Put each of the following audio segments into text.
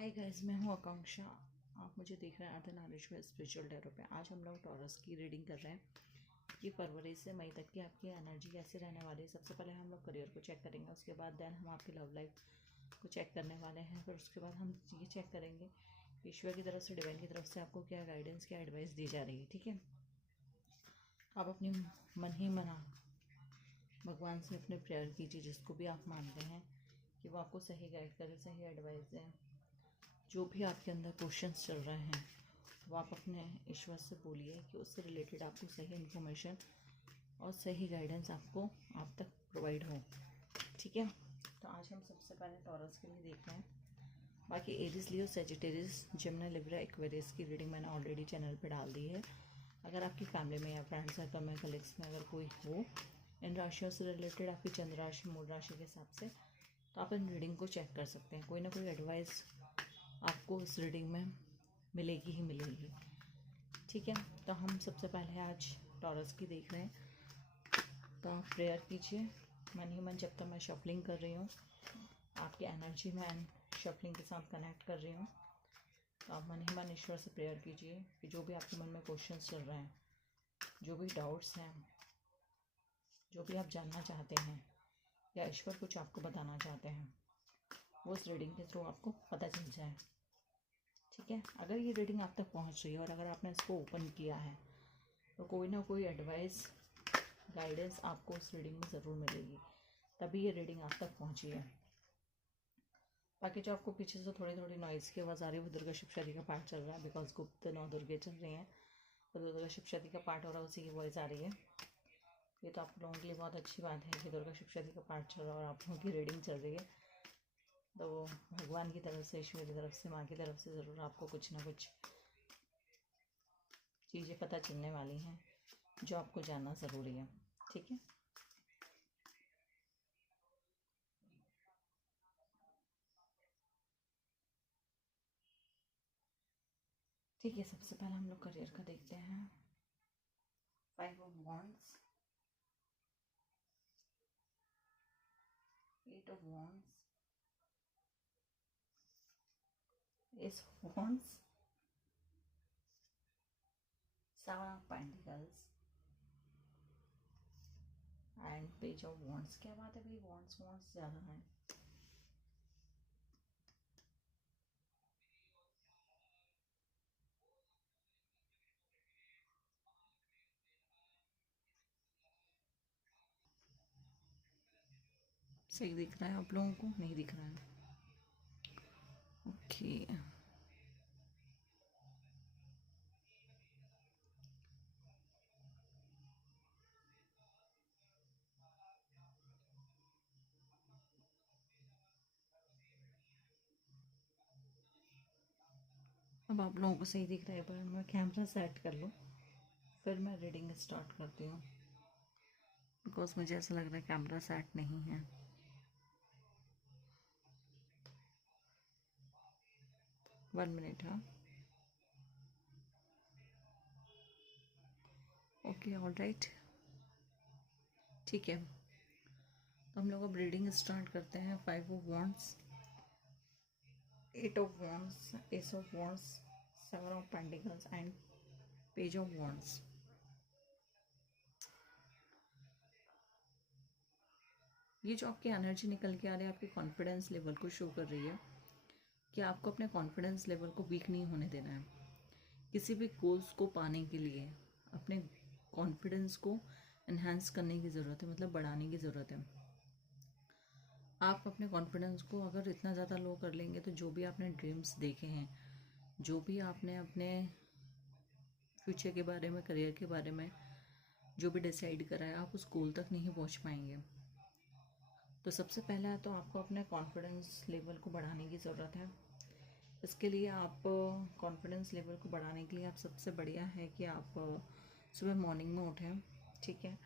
Hi guys, मैं हूँ आकांक्षा। आप मुझे देख रहे हैं अर्धनारीश्वर स्पिरिचुअल टैरो पे। आज हम लोग टॉरस की रीडिंग कर रहे हैं कि फरवरी से मई तक की आपकी एनर्जी कैसे रहने वाली है। सबसे पहले हम लोग करियर को चेक करेंगे, उसके बाद देन हम आपकी लव लाइफ को चेक करने वाले हैं। फिर उसके बाद हम ये चेक करेंगे ईश्वर की तरफ से, डिवाइन की तरफ से आपको क्या गाइडेंस, क्या एडवाइस दी जा रही है। ठीक है, आप अपनी मन ही मना भगवान से अपने प्रेयर कीजिए, जिसको भी आप मानते हैं कि वो आपको सही गाइड करें, सही एडवाइस दें। जो भी आपके अंदर क्वेश्चंस चल रहे हैं वो आप अपने ईश्वर से बोलिए कि उससे रिलेटेड आपको सही इन्फॉर्मेशन और सही गाइडेंस आपको आप तक प्रोवाइड हो। ठीक है, तो आज हम सबसे पहले टॉरस के लिए देख रहे हैं। बाकी एरिस, लियो, सेजिटेरियस, जेमिनी, लिब्रा, एक्वेरियस की रीडिंग मैंने ऑलरेडी चैनल पे डाल दी है। अगर आपकी फैमिली में या फ्रेंड सर्कल में, कलीग्स में अगर कोई हो इन राशियों से रिलेटेड, आपकी चंद्र राशि, मूल राशि के हिसाब से, तो आप इन रीडिंग को चेक कर सकते हैं। कोई ना कोई एडवाइस आपको इस रीडिंग में मिलेगी ही मिलेगी। ठीक है, तो हम सबसे पहले आज टॉरस की देख रहे हैं। तो आप प्रेयर कीजिए मन ही मन, जब तक मैं शफलिंग कर रही हूँ आपकी एनर्जी में एंड शफलिंग के साथ कनेक्ट कर रही हूँ। तो आप मन ही मन ईश्वर से प्रेयर कीजिए कि जो भी आपके मन में क्वेश्चंस चल रहे हैं, जो भी डाउट्स हैं, जो भी आप जानना चाहते हैं या ईश्वर कुछ आपको बताना चाहते हैं, वो इस रीडिंग के थ्रू आपको पता चल जाए। ठीक है, अगर ये रीडिंग आप तक पहुंच रही है और अगर आपने इसको ओपन किया है तो कोई ना कोई एडवाइस, गाइडेंस आपको इस रीडिंग में ज़रूर मिलेगी, तभी ये रीडिंग आप तक पहुंची है। बाकी जो आपको पीछे से थोड़ी थोड़ी नॉइज़ की आवाज़ आ रही है वो दुर्गा शिव शक्ति का पाठ चल रहा है, बिकॉज गुप्त 9 दुर्गे चल रही हैं, तो दुर्गा शिव शक्ति का पाठ हो रहा है, उसी की वॉइस आ रही है। ये तो आप लोगों के लिए बहुत अच्छी बात है कि दुर्गा शिव शक्ति का पाठ चल रहा है और आप लोगों की रीडिंग चल रही है। तो भगवान की तरफ से, ईश्वर की तरफ से, माँ की तरफ से ज़रूर आपको कुछ ना कुछ चीज़ें पता चलने वाली हैं जो आपको जानना ज़रूरी है। ठीक है, ठीक है, सबसे पहले हम लोग करियर का देखते हैं। 5 of wands, 8 of wands, S of wands, 7 of pentacles and page of wands. क्या बात है भाई, वॉन्ड्स वॉन्ड्स ज़्यादा है। सही दिख रहा है आप लोगों को? नहीं दिख रहा है? ओके, अब आप लोगों को सही दिख रहा है, पर मैं कैमरा सेट कर लूँ फिर मैं रीडिंग स्टार्ट करती हूँ, बिकॉज मुझे ऐसा लग रहा है कैमरा सेट नहीं है। 1 मिनट। हाँ, ओके, ऑल राइट, ठीक है। तो हम लोग अब रीडिंग स्टार्ट करते हैं। 5 of wands, 8 of wands, S of wands, 7 of pentacles and page of wands. ये जो आपकी एनर्जी निकल के आ रही है आपके कॉन्फिडेंस लेवल को शो कर रही है कि आपको अपने कॉन्फिडेंस लेवल को वीक नहीं होने देना है। किसी भी गोल्स को पाने के लिए अपने कॉन्फिडेंस को एनहांस करने की ज़रूरत है, मतलब बढ़ाने की ज़रूरत है। आप अपने कॉन्फिडेंस को अगर इतना ज़्यादा लो कर लेंगे तो जो भी आपने ड्रीम्स देखे हैं, जो भी आपने अपने फ्यूचर के बारे में, करियर के बारे में जो भी डिसाइड करा है, आप उस गोल तक नहीं पहुंच पाएंगे। तो सबसे पहला तो आपको अपने कॉन्फिडेंस लेवल को बढ़ाने की ज़रूरत है। इसके लिए आप कॉन्फिडेंस लेवल को बढ़ाने के लिए आप सबसे बढ़िया है कि आप सुबह मॉर्निंग में उठें। ठीक है,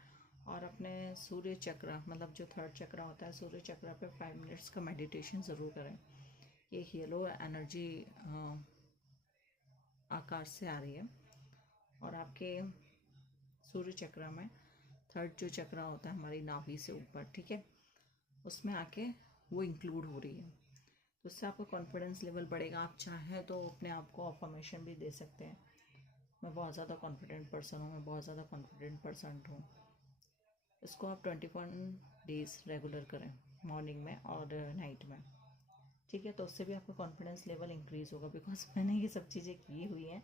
और अपने सूर्य चक्र, मतलब जो 3rd चक्र होता है, सूर्य चक्र पे 5 मिनट्स का मेडिटेशन ज़रूर करें। ये येलो एनर्जी आकाश से आ रही है और आपके सूर्य चक्र में 3rd जो चक्र होता है हमारी नाभि से ऊपर, ठीक है, उसमें आके वो इंक्लूड हो रही है। उससे आपका कॉन्फिडेंस लेवल बढ़ेगा। आप चाहें तो अपने आप को अफर्मेशन भी दे सकते हैं, मैं बहुत ज़्यादा कॉन्फिडेंट पर्सन हूँ, मैं बहुत ज़्यादा कॉन्फिडेंट पर्सन हूँ। इसको आप 21 डेज रेगुलर करें, मॉर्निंग में और नाइट में, ठीक है। तो उससे भी आपका कॉन्फिडेंस लेवल इंक्रीज़ होगा। बिकॉज मैंने ये सब चीज़ें की हुई हैं,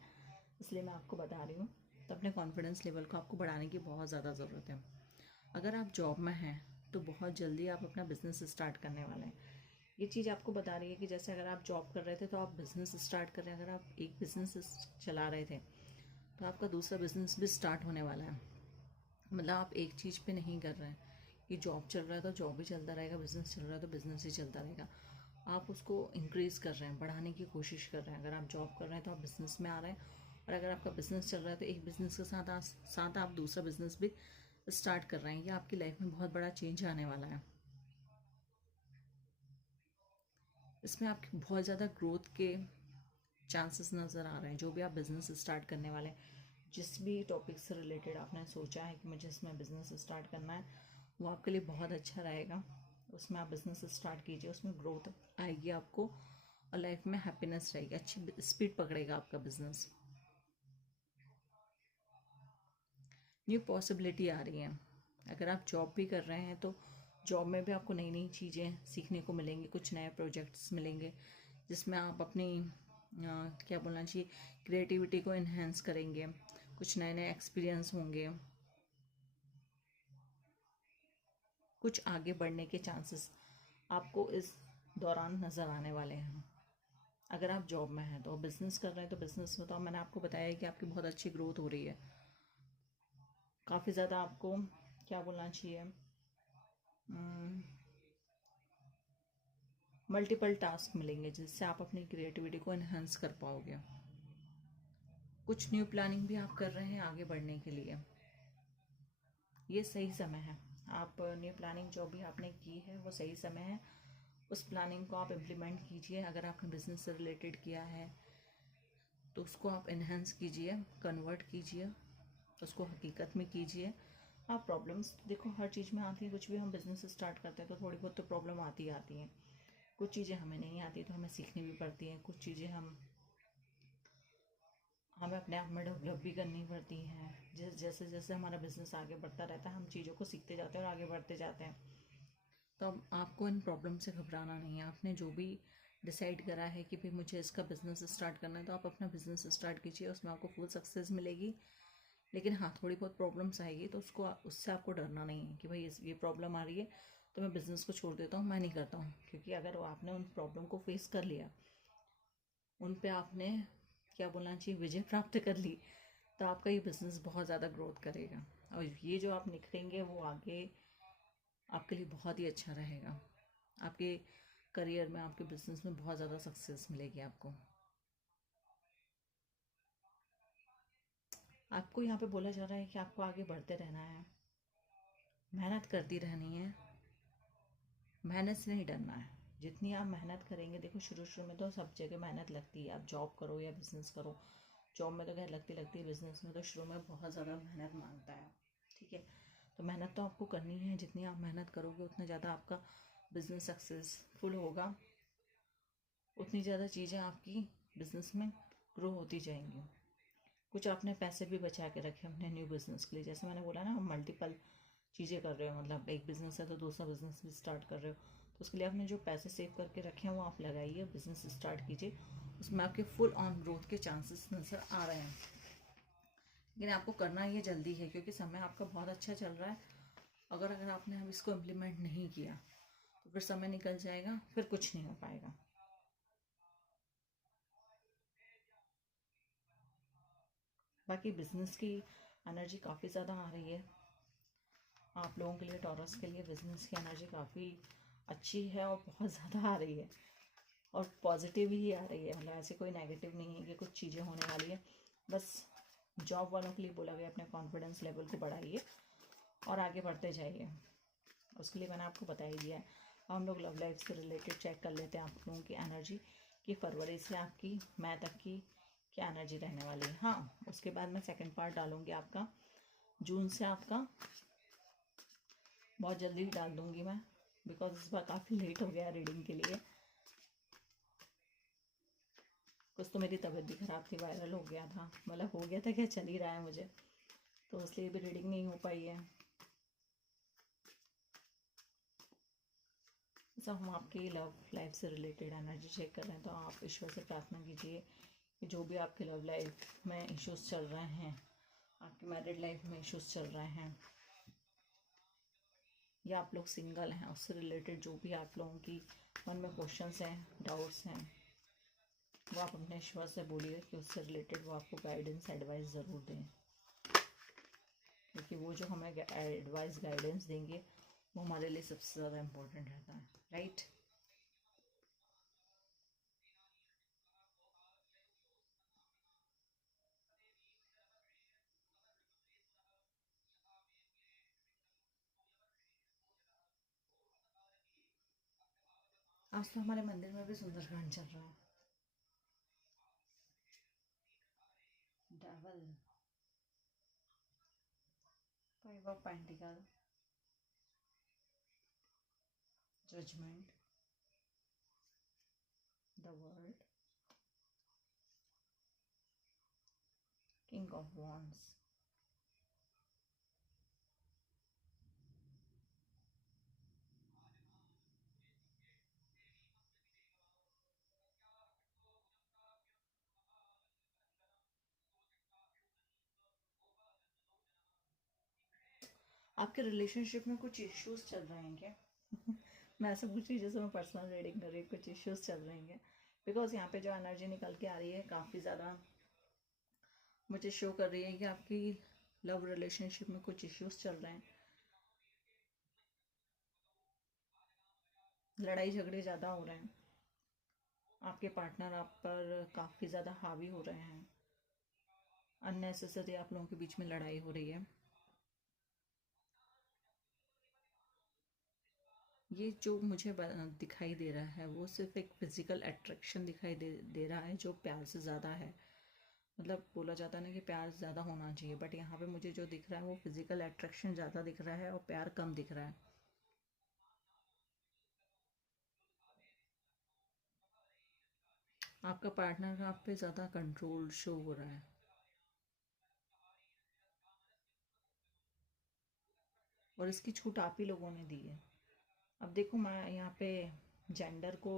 इसलिए मैं आपको बता रही हूँ। तो अपने कॉन्फिडेंस लेवल को आपको बढ़ाने की बहुत ज़्यादा ज़रूरत है। अगर आप जॉब में हैं तो बहुत जल्दी आप अपना बिजनेस स्टार्ट करने वाले हैं। ये चीज़ आपको बता रही है कि जैसे अगर आप जॉब कर रहे थे तो आप बिज़नेस स्टार्ट कर रहे हैं। अगर आप एक बिज़नेस चला रहे थे तो आपका दूसरा बिज़नेस भी स्टार्ट होने वाला है। मतलब आप एक चीज़ पे नहीं कर रहे हैं कि जॉब चल रहा है तो जॉब ही चलता रहेगा, बिज़नेस चल रहा है तो बिज़नेस ही चलता रहेगा। आप उसको इंक्रीज़ कर रहे हैं, बढ़ाने की कोशिश कर रहे हैं। अगर आप जॉब कर रहे हैं तो आप बिज़नेस में आ रहे हैं, और अगर आपका बिज़नेस चल रहा है तो एक बिज़नेस के साथ आप दूसरा बिज़नेस भी स्टार्ट कर रहे हैं। ये आपकी लाइफ में बहुत बड़ा चेंज आने वाला है। इसमें आपकी बहुत ज़्यादा ग्रोथ के चांसेस नज़र आ रहे हैं। जो भी आप बिज़नेस स्टार्ट करने वाले हैं, जिस भी टॉपिक से रिलेटेड आपने सोचा है कि मुझे इसमें बिज़नेस स्टार्ट करना है, वो आपके लिए बहुत अच्छा रहेगा। उसमें आप बिज़नेस स्टार्ट कीजिए, उसमें ग्रोथ आएगी आपको, और लाइफ में हैप्पीनेस रहेगी, अच्छी स्पीड पकड़ेगा आपका बिज़नेस। न्यू पॉसिबिलिटी आ रही है। अगर आप जॉब भी कर रहे हैं तो जॉब में भी आपको नई नई चीज़ें सीखने को मिलेंगी, कुछ नए प्रोजेक्ट्स मिलेंगे जिसमें आप अपनी क्या बोलना चाहिए, क्रिएटिविटी को इन्हेंस करेंगे, कुछ नए नए एक्सपीरियंस होंगे, कुछ आगे बढ़ने के चांसेस आपको इस दौरान नज़र आने वाले हैं। अगर आप जॉब में हैं तो बिज़नेस कर रहे हैं तो बिज़नेस में तो मैंने आपको बताया है कि आपकी बहुत अच्छी ग्रोथ हो रही है। काफ़ी ज़्यादा आपको क्या बोलना चाहिए, मल्टीपल टास्क मिलेंगे जिससे आप अपनी क्रिएटिविटी को इन्हांस कर पाओगे। कुछ न्यू प्लानिंग भी आप कर रहे हैं आगे बढ़ने के लिए, ये सही समय है। आप न्यू प्लानिंग जो भी आपने की है वो सही समय है। उस प्लानिंग को आप इम्प्लीमेंट कीजिए। अगर आपने बिजनेस से रिलेटेड किया है तो उसको आप इन्हेंस कीजिए, कन्वर्ट कीजिए, उसको हकीकत में कीजिए। आप प्रॉब्लम्स देखो हर चीज़ में आती है, कुछ भी हम बिज़नेस स्टार्ट करते हैं तो थोड़ी बहुत तो प्रॉब्लम आती ही आती हैं। कुछ चीज़ें हमें नहीं आती तो हमें सीखनी भी पड़ती हैं, कुछ चीज़ें हमें अपने आप में डेवलप भी करनी पड़ती हैं। जैसे जैसे हमारा बिजनेस आगे बढ़ता रहता है हम चीज़ों को सीखते जाते हैं और आगे बढ़ते जाते हैं। तो अब आपको इन प्रॉब्लम से घबराना नहीं है। आपने जो भी डिसाइड करा है कि भाई मुझे इसका बिज़नेस स्टार्ट करना है तो आप अपना बिज़नेस स्टार्ट कीजिए, उसमें आपको फुल सक्सेस मिलेगी। लेकिन हाँ, थोड़ी बहुत प्रॉब्लम्स आएगी तो उससे आपको डरना नहीं है कि भाई ये प्रॉब्लम आ रही है तो मैं बिज़नेस को छोड़ देता हूँ, मैं नहीं करता हूँ। क्योंकि अगर आपने उन प्रॉब्लम को फेस कर लिया, उन पे आपने क्या बोलना चाहिए, विजय प्राप्त कर ली, तो आपका ये बिज़नेस बहुत ज़्यादा ग्रोथ करेगा। और ये जो आप निखरेंगे वो आगे आपके लिए बहुत ही अच्छा रहेगा। आपके करियर में, आपके बिजनेस में बहुत ज़्यादा सक्सेस मिलेगी आपको। आपको यहाँ पे बोला जा रहा है कि आपको आगे बढ़ते रहना है, मेहनत करती रहनी है, मेहनत से नहीं डरना है। जितनी आप मेहनत करेंगे, देखो शुरू शुरू में तो सब जगह मेहनत लगती है, आप जॉब करो या बिज़नेस करो। जॉब में तो खैर लगती लगती है, बिज़नेस में तो शुरू में बहुत ज़्यादा मेहनत मांगता है, ठीक है। तो मेहनत तो आपको करनी है, जितनी आप मेहनत करोगे उतना ज़्यादा आपका बिज़नेस सक्सेसफुल होगा, उतनी ज़्यादा चीज़ें आपकी बिज़नेस में ग्रो होती जाएंगी। कुछ आपने पैसे भी बचा के रखे अपने न्यू बिज़नेस के लिए। जैसे मैंने बोला ना, हम मल्टीपल चीज़ें कर रहे हो, मतलब एक बिज़नेस है तो दूसरा बिज़नेस भी स्टार्ट कर रहे हो, तो उसके लिए आपने जो पैसे सेव करके रखे हैं वो आप लगाइए, बिज़नेस स्टार्ट कीजिए। उसमें आपके फुल ऑन ग्रोथ के चांसेस नज़र आ रहे हैं। लेकिन आपको करना ये जल्दी है क्योंकि समय आपका बहुत अच्छा चल रहा है। अगर आपने अब इसको इम्प्लीमेंट नहीं किया तो फिर समय निकल जाएगा, फिर कुछ नहीं हो पाएगा। बाकी बिज़नेस की एनर्जी काफ़ी ज़्यादा आ रही है आप लोगों के लिए। टॉरस के लिए बिज़नेस की एनर्जी काफ़ी अच्छी है और बहुत ज़्यादा आ रही है, और पॉजिटिव ही आ रही है। मतलब ऐसे कोई नेगेटिव नहीं है कि कुछ चीज़ें होने वाली है। बस जॉब वालों के लिए बोला गया अपने कॉन्फिडेंस लेवल को बढ़ाइए और आगे बढ़ते जाइए। उसके लिए मैंने आपको बता ही दिया है। हम लोग लव लाइफ से रिलेटेड चेक कर लेते हैं आप लोगों की एनर्जी कि फरवरी से आपकी मई तक की क्या एनर्जी रहने वाली है। हाँ, उसके बाद मैं सेकंड पार्ट डालूंगी आपका जून से, आपका बहुत जल्दी ही डाल दूंगी मैं, बिकॉज इस बार काफ़ी लेट हो गया रीडिंग के लिए। कुछ तो मेरी तबीयत भी ख़राब थी, वायरल हो गया था, मतलब हो गया था क्या, चल ही रहा है मुझे, तो इसलिए भी रीडिंग नहीं हो पाई है। सब हम आपकी लव लाइफ से रिलेटेड एनर्जी चेक कर रहे हैं, तो आप ईश्वर से प्रार्थना कीजिए कि जो भी आपकी लव लाइफ में इश्यूज चल रहे हैं, आपकी मैरिड लाइफ में इश्यूज चल रहे हैं, या आप लोग सिंगल हैं, उससे रिलेटेड जो भी आप लोगों की मन में क्वेश्चंस हैं, डाउट्स हैं, वो आप अपने ईश्वर से बोलिए कि उससे रिलेटेड वो आपको गाइडेंस एडवाइस ज़रूर दें, क्योंकि वो जो हमें एडवाइस गाइडेंस देंगे वो हमारे लिए सबसे ज़्यादा इम्पोर्टेंट रहता है, राइट। आज तो हमारे मंदिर में भी सुंदरकांड चल रहा है। Double 5 of pentacle, judgement, the world, king of wands. आपके रिलेशनशिप में कुछ इश्यूज चल रहे हैं क्या? मैं ऐसा पूछ रही हूँ जैसे मैं पर्सनल रीडिंग कर रही हूँ, कुछ इश्यूज चल रहे हैं क्या? बिकॉज यहाँ पे जो एनर्जी निकल के आ रही है काफ़ी ज़्यादा मुझे शो कर रही है कि आपकी लव रिलेशनशिप में कुछ इश्यूज चल रहे हैं, लड़ाई झगड़े ज़्यादा हो रहे हैं, आपके पार्टनर आप पर काफ़ी ज़्यादा हावी हो रहे हैं, अननेसेसरी आप लोगों के बीच में लड़ाई हो रही है। ये जो मुझे दिखाई दे रहा है वो सिर्फ एक फिजिकल अट्रैक्शन दिखाई दे रहा है, जो प्यार से ज़्यादा है। मतलब बोला जाता है ना कि प्यार ज़्यादा होना चाहिए, बट यहाँ पे मुझे जो दिख रहा है वो फिजिकल अट्रैक्शन ज़्यादा दिख रहा है और प्यार कम दिख रहा है। आपका पार्टनर का आप पे ज़्यादा कंट्रोल शो हो रहा है, और इसकी छूट आप ही लोगों ने दी है। अब देखो, मैं यहाँ पे जेंडर को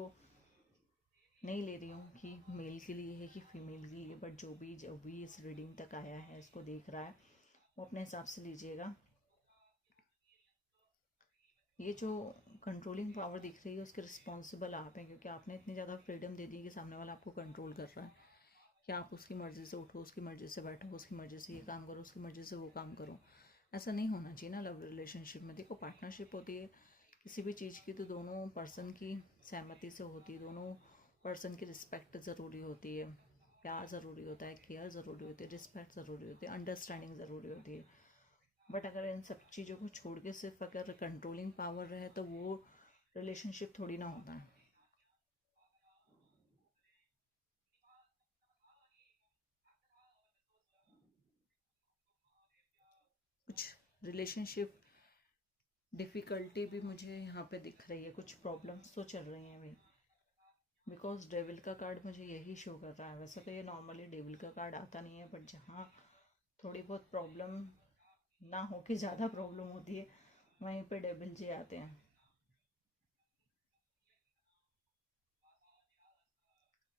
नहीं ले रही हूँ कि मेल के लिए है कि फीमेल के लिए, बट जो भी इस रीडिंग तक आया है, इसको देख रहा है, वो अपने हिसाब से लीजिएगा। ये जो कंट्रोलिंग पावर दिख रही है उसके रिस्पॉन्सिबल आप हैं, क्योंकि आपने इतनी ज़्यादा फ्रीडम दे दी कि सामने वाला आपको कंट्रोल कर रहा है कि आप उसकी मर्ज़ी से उठो, उसकी मर्ज़ी से बैठो, उसकी मर्ज़ी से ये काम करो, उसकी मर्ज़ी से वो काम करो। ऐसा नहीं होना चाहिए ना लव रिलेशनशिप में। देखो, पार्टनरशिप होती है किसी भी चीज़ की तो दोनों पर्सन की सहमति से होती है, दोनों पर्सन की रिस्पेक्ट ज़रूरी होती है, प्यार ज़रूरी होता है, केयर ज़रूरी होती है, रिस्पेक्ट ज़रूरी होती है, अंडरस्टैंडिंग ज़रूरी होती है। बट अगर इन सब चीज़ों को छोड़ के सिर्फ अगर कंट्रोलिंग पावर रहे तो वो रिलेशनशिप थोड़ी ना होता है। कुछ रिलेशनशिप डिफ़िकल्टी भी मुझे यहाँ पे दिख रही है, कुछ प्रॉब्लम्स तो चल रही हैं अभी, बिकॉज डेविल का कार्ड मुझे यही शो कर रहा है। वैसे तो ये नॉर्मली डेविल का कार्ड आता नहीं है, बट जहाँ थोड़ी बहुत प्रॉब्लम ना हो के ज़्यादा प्रॉब्लम होती है वहीं पे डेविल जी आते हैं।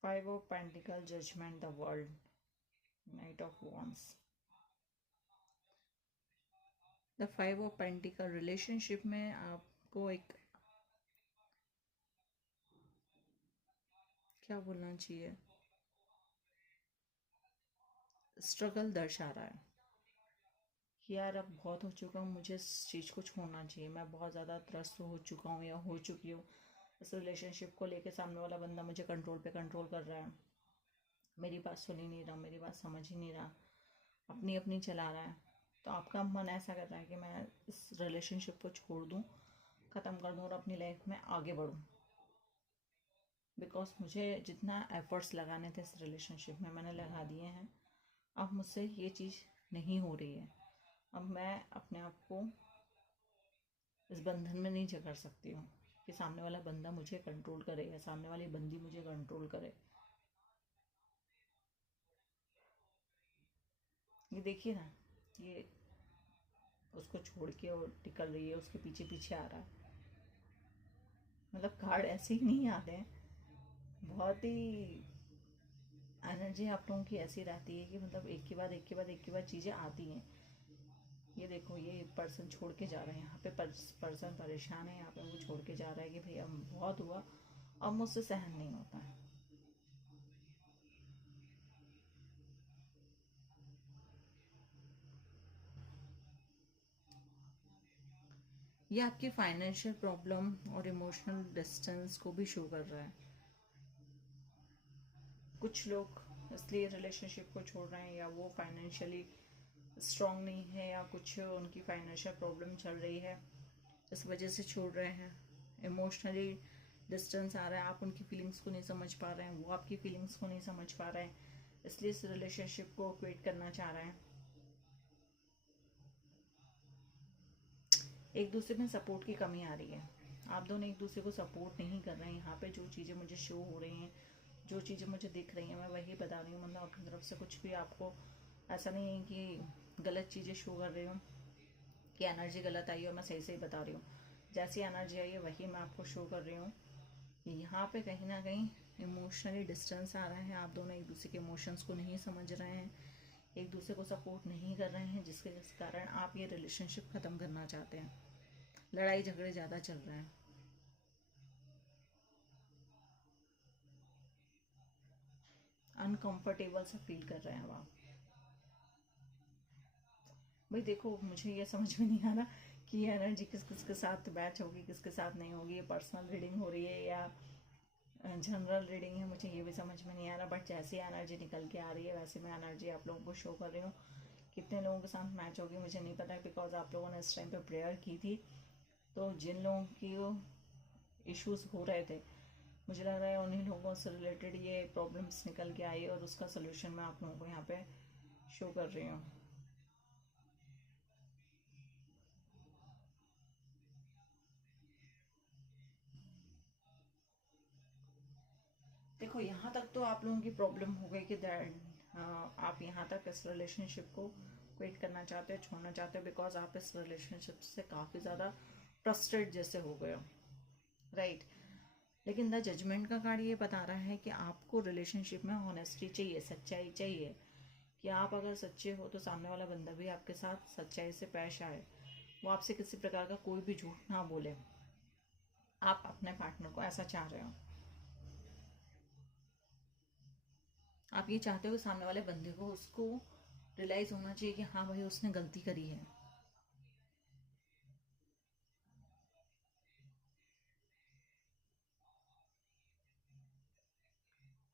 5 of pentacle, judgement, the world, knight of wands. The 5 of pentacle relationship में आपको एक, क्या बोलना चाहिए, स्ट्रगल दर्शा रहा है कि यार अब बहुत हो चुका हूँ, मुझे इस चीज़ को छोड़ना चाहिए, मैं बहुत ज़्यादा त्रस्त हो चुका हूँ या हो चुकी हूँ इस रिलेशनशिप को लेके। सामने वाला बंदा मुझे कंट्रोल पे कंट्रोल कर रहा है, मेरी बात सुन ही नहीं रहा, मेरी बात समझ ही नहीं रहा, अपनी अपनी चला रहा है। तो आपका मन ऐसा कर रहा है कि मैं इस रिलेशनशिप को छोड़ दूँ, ख़त्म कर दूँ और अपनी लाइफ में आगे बढ़ूँ, बिकॉज मुझे जितना एफर्ट्स लगाने थे इस रिलेशनशिप में मैंने लगा दिए हैं। अब मुझसे ये चीज़ नहीं हो रही है, अब मैं अपने आप को इस बंधन में नहीं जकड़ सकती हूँ कि सामने वाला बंदा मुझे कंट्रोल करे या सामने वाली बंदी मुझे कंट्रोल करे। ये देखिए ना, ये उसको छोड़ के और निकल रही है, उसके पीछे पीछे आ रहा है। मतलब कार्ड ऐसे ही नहीं आते हैं, बहुत ही एनर्जी आप लोगों की ऐसी रहती है कि मतलब एक के बाद एक के बाद एक के बाद चीज़ें आती हैं। ये देखो, ये पर्सन छोड़ के जा रहे हैं, यहाँ पे पर्सन परेशान है, यहाँ पे वो छोड़ के जा रहा है कि भाई अब बहुत हुआ, अब मुझसे सहन नहीं होता है। ये आपकी फाइनेंशियल प्रॉब्लम और इमोशनल डिस्टेंस को भी शो कर रहा है। कुछ लोग इसलिए रिलेशनशिप को छोड़ रहे हैं, या वो फाइनेंशियली स्ट्रांग नहीं है, या कुछ उनकी फाइनेंशियल प्रॉब्लम चल रही है, इस वजह से छोड़ रहे हैं। इमोशनली डिस्टेंस आ रहा है, आप उनकी फीलिंग्स को नहीं समझ पा रहे हैं, वो आपकी फीलिंग्स को नहीं समझ पा रहे हैं, इसलिए इस रिलेशनशिप को क्विट करना चाह रहे हैं। एक दूसरे में सपोर्ट की कमी आ रही है, आप दोनों एक दूसरे को सपोर्ट नहीं कर रहे हैं। यहाँ पे जो चीज़ें मुझे शो हो रही हैं, जो चीज़ें मुझे दिख रही हैं, मैं वही बता रही हूँ। मतलब अपनी तरफ से कुछ भी आपको ऐसा नहीं है कि गलत चीज़ें शो कर रही हूँ, कि एनर्जी गलत आई है और मैं सही सही बता रही हूँ। जैसी एनर्जी आई है वही मैं आपको शो कर रही हूँ। यहाँ पे कहीं ना कहीं इमोशनली डिस्टेंस आ रहा है, आप दोनों एक दूसरे के इमोशंस को नहीं समझ रहे हैं, एक दूसरे को सपोर्ट नहीं कर रहे हैं, जिसके कारण आप ये रिलेशनशिप ख़त्म करना चाहते हैं। लड़ाई झगड़े ज़्यादा चल रहे हैं। अनकंफर्टेबल सा फील कर रहे हैं अब आप। भाई देखो, मुझे ये समझ में नहीं आ रहा कि ये एनर्जी किस किस के साथ मैच होगी, किसके साथ नहीं होगी। ये पर्सनल रीडिंग हो रही है या जनरल रीडिंग है, मुझे ये भी समझ में नहीं आ रहा। बट जैसी एनर्जी निकल के आ रही है वैसे मैं एनर्जी आप लोगों को शो कर रही हूँ। कितने लोगों के साथ मैच होगी मुझे नहीं पता, बिकॉज आप लोगों ने इस टाइम पे प्रेयर की थी, तो जिन लोगों की इश्यूज हो रहे थे, मुझे लग रहा है उन्हीं लोगों से रिलेटेड ये प्रॉब्लम्स निकल के आई, और उसका सोल्यूशन मैं आप लोगों को यहाँ पे शो कर रही हूँ। देखो, यहाँ तक तो आप लोगों की प्रॉब्लम हो गई कि आप यहाँ तक इस रिलेशनशिप को क्विट करना चाहते हो, छोड़ना चाहते हो, बिकॉज आप इस रिलेशनशिप से काफ़ी ज़्यादा फ्रस्ट्रेट जैसे हो गए हो, राइट। लेकिन द जजमेंट का कार्ड ये बता रहा है कि आपको रिलेशनशिप में ऑनेस्टी चाहिए, सच्चाई चाहिए, कि आप अगर सच्चे हो तो सामने वाला बंदा भी आपके साथ सच्चाई से पेश आए, वो आपसे किसी प्रकार का कोई भी झूठ ना बोले। आप अपने पार्टनर को ऐसा चाह रहे हो, आप ये चाहते हो कि सामने वाले बंदे को, उसको रियलाइज होना चाहिए कि हाँ भाई उसने गलती करी है।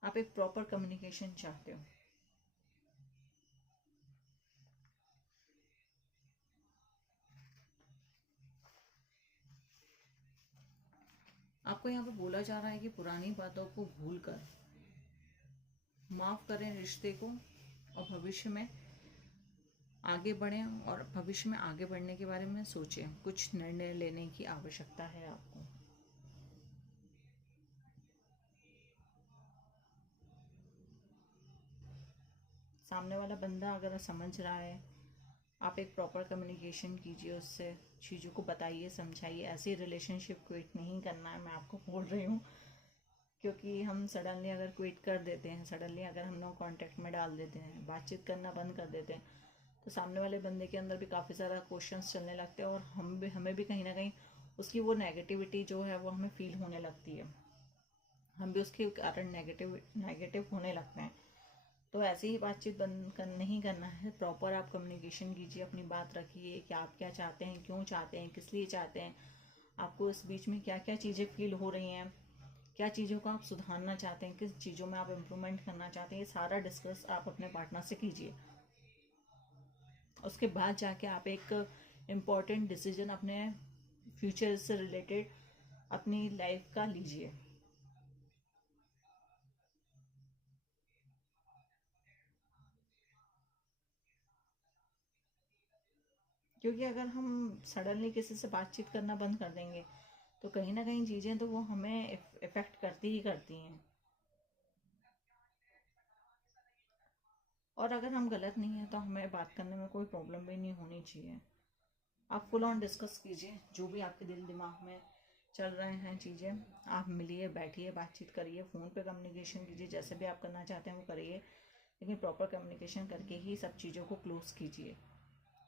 आप एक प्रॉपर कम्युनिकेशन चाहते हो। आपको यहाँ पे बोला जा रहा है कि पुरानी बातों को भूलकर माफ करें रिश्ते को, और भविष्य में आगे बढ़ें, और भविष्य में आगे बढ़ने के बारे में सोचें। कुछ निर्णय लेने की आवश्यकता है आपको। सामने वाला बंदा अगर समझ रहा है, आप एक प्रॉपर कम्युनिकेशन कीजिए उससे, चीज़ों को बताइए, समझाइए। ऐसी रिलेशनशिप क्विट नहीं करना है, मैं आपको बोल रही हूँ। क्योंकि हम सडनली अगर क्विट कर देते हैं, सडनली अगर हम लोग कॉन्टेक्ट में डाल देते हैं, बातचीत करना बंद कर देते हैं, तो सामने वाले बंदे के अंदर भी काफ़ी सारा क्वेश्चंस चलने लगते हैं, और हमें भी कहीं ना कहीं उसकी वो नेगेटिविटी जो है वो हमें फील होने लगती है, हम भी उसके कारण नेगेटिव नेगेटिव होने लगते हैं। तो ऐसे ही बातचीत बंद नहीं करना है, प्रॉपर आप कम्युनिकेशन कीजिए, अपनी बात रखिए कि आप क्या चाहते हैं, क्यों चाहते हैं, किस लिए चाहते हैं, आपको इस बीच में क्या क्या चीज़ें फील हो रही हैं, क्या चीज़ों को आप सुधारना चाहते हैं, किस चीज़ों में आप इम्प्रूवमेंट करना चाहते हैं, ये सारा डिस्कस आप अपने पार्टनर से कीजिए। उसके बाद जाके आप एक इम्पॉर्टेंट डिसीजन अपने फ्यूचर से रिलेटेड अपनी लाइफ का लीजिए। क्योंकि अगर हम सडनली किसी से बातचीत करना बंद कर देंगे, तो कहीं ना कहीं चीज़ें तो वो हमें इफ़ेक्ट करती ही करती हैं। और अगर हम गलत नहीं हैं तो हमें बात करने में कोई प्रॉब्लम भी नहीं होनी चाहिए। आप फुल ऑन डिस्कस कीजिए जो भी आपके दिल दिमाग में चल रहे हैं चीज़ें। आप मिलिए, बैठिए, बातचीत करिए, फ़ोन पे कम्युनिकेशन कीजिए, जैसे भी आप करना चाहते हैं वो करिए, लेकिन प्रॉपर कम्युनिकेशन करके ही सब चीज़ों को क्लोज़ कीजिए।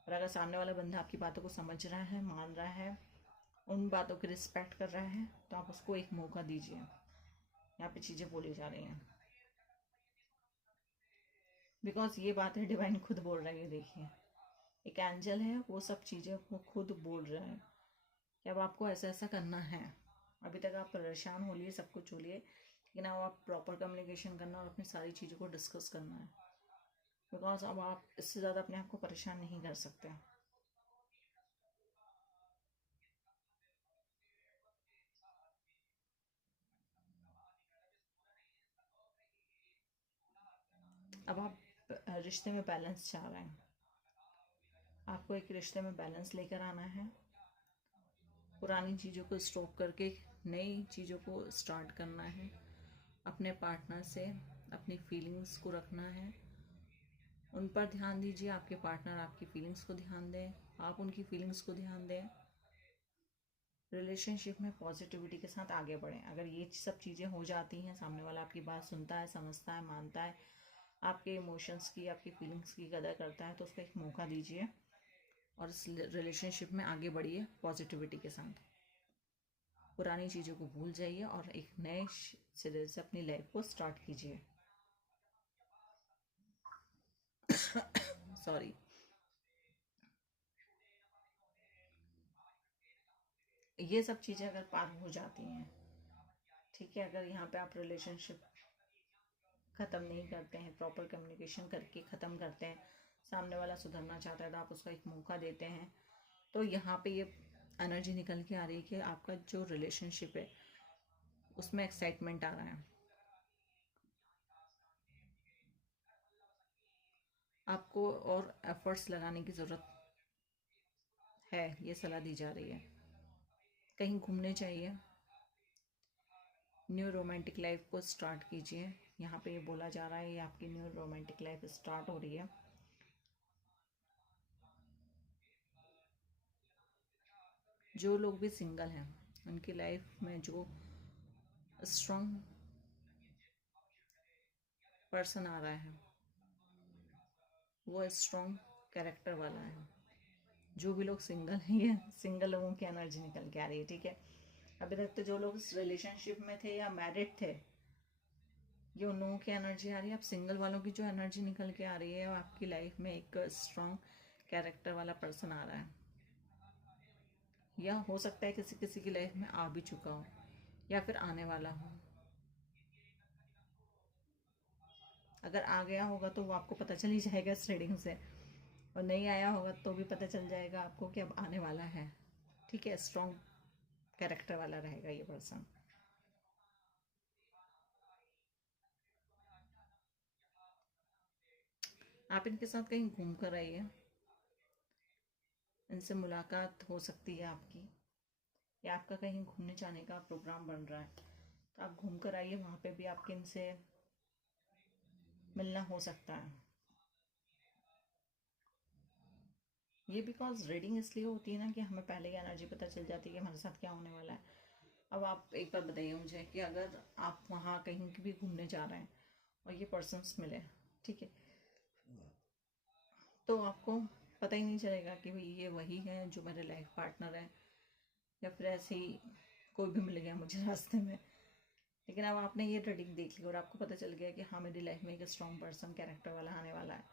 और अगर सामने वाला बंदा आपकी बातों को समझ रहा है, मान रहा है, उन बातों की रिस्पेक्ट कर रहा है, तो आप उसको एक मौका दीजिए। यहाँ पे चीज़ें बोली जा रही हैं, बिकॉज ये बातें डिवाइन खुद बोल रही है। देखिए, एक एंजल है, वो सब चीज़ें वो खुद बोल रहा है कि अब आपको ऐसा ऐसा करना है। अभी तक आप परेशान हो लिए, सब कुछ हो लिए, लेकिन अब आप प्रॉपर कम्युनिकेशन करना और अपनी सारी चीज़ों को डिस्कस करना है, बिकॉज अब आप इससे ज़्यादा अपने आप को परेशान नहीं कर सकते। अब आप रिश्ते में बैलेंस चाह रहे हैं, आपको एक रिश्ते में बैलेंस लेकर आना है। पुरानी चीज़ों को स्टॉप करके नई चीज़ों को स्टार्ट करना है। अपने पार्टनर से अपनी फीलिंग्स को रखना है, उन पर ध्यान दीजिए। आपके पार्टनर आपकी फीलिंग्स को ध्यान दें, आप उनकी फीलिंग्स को ध्यान दें। रिलेशनशिप में पॉजिटिविटी के साथ आगे बढ़ें। अगर ये सब चीज़ें हो जाती हैं, सामने वाला आपकी बात सुनता है, समझता है, मानता है, आपके इमोशंस की, आपकी फीलिंग्स की कदर करता है, तो उसको एक मौका दीजिए और इस रिलेशनशिप में आगे बढ़िए पॉजिटिविटी के साथ। पुरानी चीज़ों को भूल जाइए और एक नए सिरे से अपनी लाइफ को स्टार्ट कीजिए। सॉरी। ये सब चीज़ें अगर पार हो जाती हैं, ठीक है, अगर यहाँ पे आप रिलेशनशिप ख़त्म नहीं करते हैं, प्रॉपर कम्युनिकेशन करके ख़त्म करते हैं, सामने वाला सुधरना चाहता है तो आप उसको एक मौका देते हैं, तो यहाँ पे ये एनर्जी निकल के आ रही है कि आपका जो रिलेशनशिप है उसमें एक्साइटमेंट आ रहा है। आपको और एफर्ट्स लगाने की ज़रूरत है, ये सलाह दी जा रही है। कहीं घूमने चाहिए, न्यू रोमांटिक लाइफ को स्टार्ट कीजिए। यहाँ पे ये बोला जा रहा है, ये आपकी न्यू रोमांटिक लाइफ स्टार्ट हो रही है। जो लोग भी सिंगल हैं, उनकी लाइफ में जो स्ट्रॉन्ग पर्सन आ रहा है वो स्ट्रॉन्ग कैरेक्टर वाला है। जो भी लोग सिंगल हैं, ये सिंगल लोगों की एनर्जी निकल के आ रही है, ठीक है। अभी तक तो जो लोग रिलेशनशिप में थे या मैरिड थे, ये उन लोगों की एनर्जी आ रही है। अब सिंगल वालों की जो एनर्जी निकल के आ रही है, आपकी लाइफ में एक स्ट्रॉन्ग कैरेक्टर वाला पर्सन आ रहा है, या हो सकता है किसी किसी की लाइफ में आ भी चुका हो या फिर आने वाला हो। अगर आ गया होगा तो वो आपको पता चल ही जाएगा इस रीडिंग से, और नहीं आया होगा तो भी पता चल जाएगा आपको कि अब आने वाला है, ठीक है। स्ट्रॉन्ग कैरेक्टर वाला रहेगा ये पर्सन। आप इनके साथ कहीं घूम कर आइए, इनसे मुलाकात हो सकती है आपकी, या आपका कहीं घूमने जाने का प्रोग्राम बन रहा है तो आप घूम कर आइए, वहाँ पे भी आपके इनसे मिलना हो सकता है। ये बिकॉज रीडिंग इसलिए होती है ना कि हमें पहले की एनर्जी पता चल जाती है कि हमारे साथ क्या होने वाला है। अब आप एक बार बताइए मुझे कि अगर आप वहाँ कहीं भी घूमने जा रहे हैं और ये पर्सन्स मिले, ठीक है, तो आपको पता ही नहीं चलेगा कि भाई ये वही है जो मेरे लाइफ पार्टनर है, या फिर ऐसे ही कोई भी मिल गया मुझे रास्ते में। लेकिन अब आपने ये रीडिंग देख ली और आपको पता चल गया कि हाँ, मेरी लाइफ में एक स्ट्रॉन्ग पर्सन कैरेक्टर वाला आने वाला है,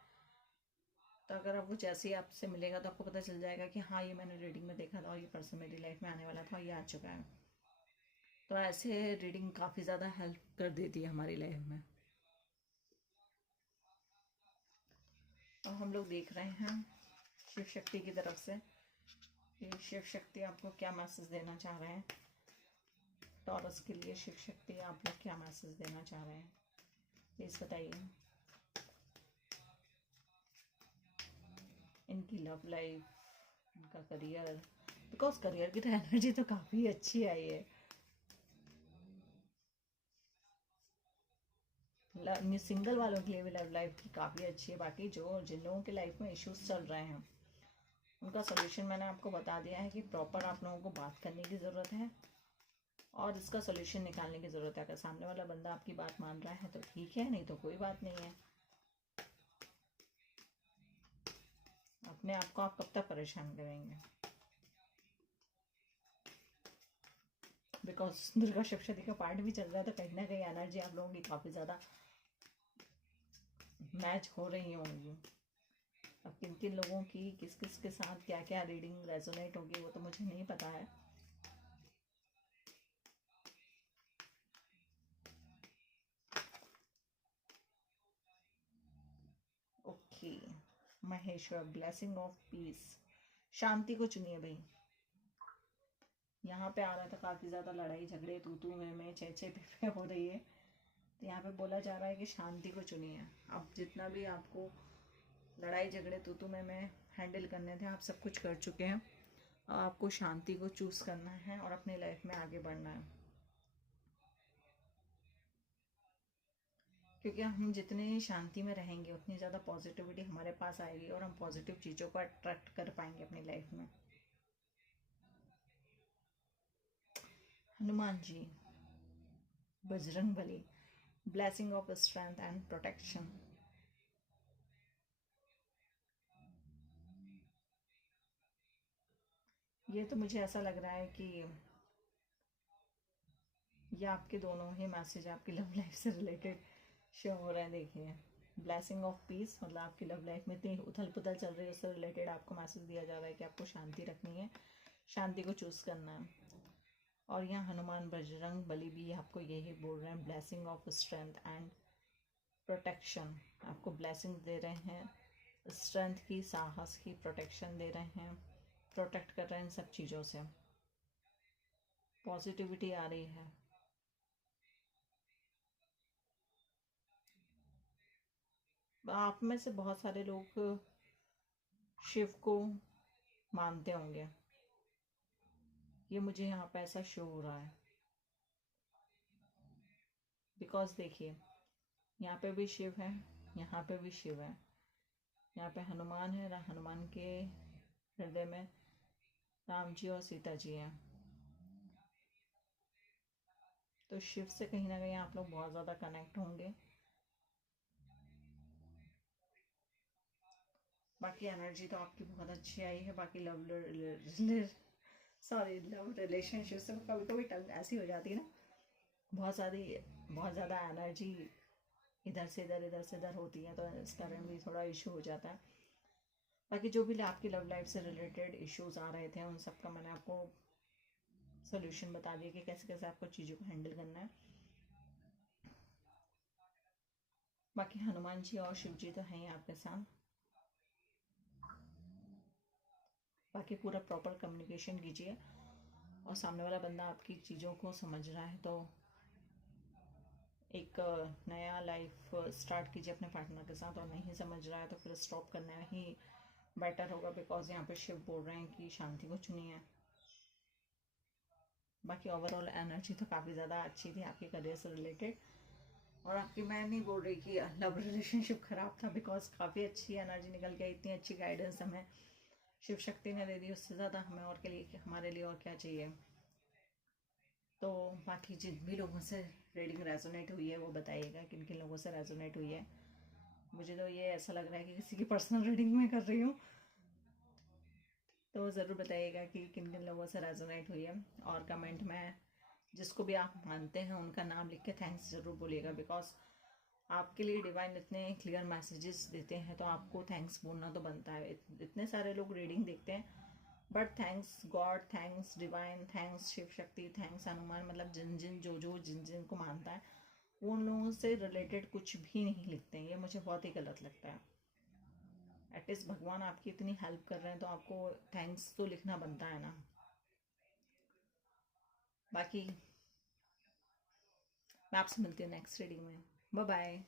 तो अगर अब वो जैसे ही आपसे मिलेगा तो आपको पता चल जाएगा कि हाँ, ये मैंने रीडिंग में देखा था और ये पर्सन मेरी लाइफ में आने वाला था और ये आ चुका है। तो ऐसे रीडिंग काफ़ी ज़्यादा हेल्प कर देती है हमारी लाइफ में। अब हम लोग देख रहे हैं शिव शक्ति की तरफ से कि शिव शक्ति आपको क्या मैसेज देना चाह रहे हैं। टॉरस के लिए शिव शक्ति आप लोग क्या मैसेज देना चाह रहे हैं, प्लीज़ बताइए। इनकी लव लाइफ, इनका करियर, बिकॉज करियर की तो एनर्जी तो काफ़ी अच्छी आई है। सिंगल वालों के लिए भी लव लाइफ की काफ़ी अच्छी है। बाकी जिन लोगों के लाइफ में इश्यूज चल रहे हैं उनका सोल्यूशन मैंने आपको बता दिया है कि प्रॉपर आप लोगों को बात करने की ज़रूरत है और इसका सोल्यूशन निकालने की ज़रूरत है। अगर सामने वाला बंदा आपकी बात मान रहा है तो ठीक है, नहीं तो कोई बात नहीं है। अपने आप को आप कब तक परेशान करेंगे? बिकॉज दुर्गा सप्तशती का पार्ट भी चल रहा है तो कहीं ना कहीं एनर्जी आप लोगों की काफ़ी ज़्यादा मैच हो रही होंगी। अब किन किन लोगों की किस किस के साथ क्या क्या रीडिंग रेजोनेट होगी वो तो मुझे नहीं पता है। Okay, Maheshwar blessing of peace, शांति को चुनिए भाई। यहाँ पे आ रहा था काफ़ी ज़्यादा लड़ाई झगड़े तू तू में चे चे पे हो रही है, तो यहाँ पे बोला जा रहा है कि शांति को चुनिए। अब जितना भी आपको लड़ाई झगड़े तू तू में हैंडल करने थे आप सब कुछ कर चुके हैं। आपको शांति को चूज़ करना है और अपनी लाइफ में आगे बढ़ना है, क्योंकि हम जितने शांति में रहेंगे उतनी ज़्यादा पॉजिटिविटी हमारे पास आएगी और हम पॉजिटिव चीज़ों को अट्रैक्ट कर पाएंगे अपनी लाइफ में। Hanuman ji, Bajrang Bali, blessing of strength and protection. ये तो मुझे ऐसा लग रहा है कि ये आपके दोनों ही मैसेज आपकी लव लाइफ से रिलेटेड शो हो रहे हैं। देखिए, ब्लेसिंग ऑफ पीस मतलब आपकी लव लाइफ में इतनी उथल पुथल चल रही है उससे रिलेटेड आपको मैसेज दिया जा रहा है कि आपको शांति रखनी है, शांति को चूज़ करना है। और यहाँ हनुमान बजरंग बली भी आपको यही बोल रहे हैं, blessing of strength and protection. आपको ब्लेसिंग दे रहे हैं, स्ट्रेंथ की, साहस की, प्रोटेक्शन दे रहे हैं, प्रोटेक्ट कर रहे हैं इन सब चीज़ों से। पॉजिटिविटी आ रही है। आप में से बहुत सारे लोग शिव को मानते होंगे, ये मुझे यहाँ पे ऐसा शो हो रहा है। बिकॉज देखिए, यहाँ पे भी शिव है, यहाँ पे भी शिव है, यहाँ पे हनुमान है, हनुमान के हृदय में राम जी और सीता जी हैं। तो शिव से कहीं ना कहीं आप लोग बहुत ज़्यादा कनेक्ट होंगे। बाकी एनर्जी तो आपकी बहुत अच्छी आई है। बाकी लव रिलेशनशिप से कभी कभी टंग ऐसी हो जाती है ना, बहुत ज़्यादा एनर्जी इधर से इधर होती है, तो इस कारण भी थोड़ा इशू हो जाता है। बाकी जो भी आपकी लव लाइफ से रिलेटेड इश्यूज आ रहे थे उन सब का मैंने आपको सोल्यूशन बता दिया कि कैसे कैसे आपको चीज़ों को हैंडल करना है। बाकी हनुमान जी और शिव जी तो हैं ही आपके साथ। बाकी पूरा प्रॉपर कम्युनिकेशन कीजिए, और सामने वाला बंदा आपकी चीज़ों को समझ रहा है तो एक नया लाइफ स्टार्ट कीजिए अपने पार्टनर के साथ, और नहीं समझ रहा है तो फिर स्टॉप करना ही बेटर होगा। बिकॉज यहाँ पे शिव बोल रहे हैं कि शांति को चुनिए। बाकी ओवरऑल एनर्जी तो काफ़ी ज़्यादा अच्छी थी आपके करियर से रिलेटेड। और आपकी, मैं नहीं बोल रही कि लव रिलेशनशिप ख़राब था, बिकॉज काफ़ी अच्छी एनर्जी निकल के, इतनी अच्छी गाइडेंस हमें शिव शक्ति ने दे दी, उससे ज़्यादा हमें और के लिए, हमारे लिए और क्या चाहिए। तो बाकी जिन भी लोगों से रीडिंग रेजोनेट हुई है वो बताइएगा किन किन लोगों से रेजोनेट हुई है। मुझे तो ये ऐसा लग रहा है कि किसी की पर्सनल रीडिंग में कर रही हूँ, तो ज़रूर बताइएगा कि किन किन लोगों से रेजोनेट हुई है। और कमेंट में जिसको भी आप मानते हैं उनका नाम लिख के थैंक्स ज़रूर बोलिएगा। बिकॉज आपके लिए डिवाइन इतने क्लियर मैसेजेस देते हैं तो आपको थैंक्स बोलना तो बनता है। इतने सारे लोग रीडिंग देखते हैं, but thanks God, thanks divine, thanks Shiv Shakti, thanks Hanuman, मतलब जिन जिन को मानता है वो उन लोगों से रिलेटेड कुछ भी नहीं लिखते हैं। ये मुझे बहुत ही गलत लगता है। एटलीस्ट भगवान आपकी इतनी हेल्प कर रहे हैं तो आपको थैंक्स तो लिखना बनता है ना। बाकी मैं आपसे मिलती हूँ नेक्स्ट रीडिंग में। Bye bye.